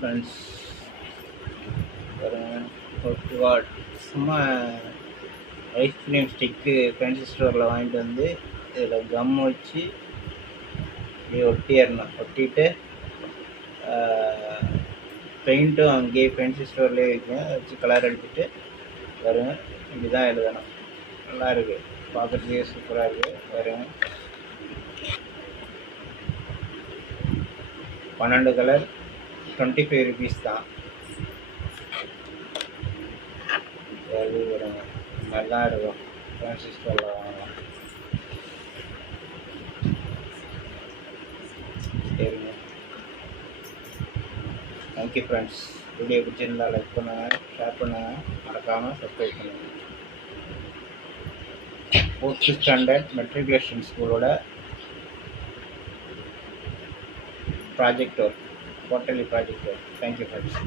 Friends what சும்மா ice cream stick fancy ஸ்டோரில் வாங்கிட்டு வந்து இதில் கம் வச்சு இப்படி ஒட்டிட்டு பெயிண்ட்டும் அங்கேயே ஃபேன்சி ஸ்டோர்லேயே வைக்கும், வச்சு கலர் அடிச்சுட்டு வருங்க. இப்படி தான் எழுதணும். நல்லா இருக்குது, பார்க்குறதுக்கே சூப்பராக இருக்குது. வருங்க 12 கலர் 25 rupees தான். வருங்க, நல்லா இருக்கும். ஃபேன்சி ஸ்டோரில் வாங்கலாம். சரிங்க, தேங்க்யூ ஃப்ரெண்ட்ஸ். வீடியோ பிடிச்சிருந்தா லைக் பண்ணுங்கள், ஷேர் பண்ணுங்கள், மறக்காமல் சப்ஸ்கிரைப் பண்ணுங்கள். 4th ஸ்டாண்டர்ட் மெட்ரிகுலேஷன் ஸ்கூலோட project work, quarterly project work. Thank you friends.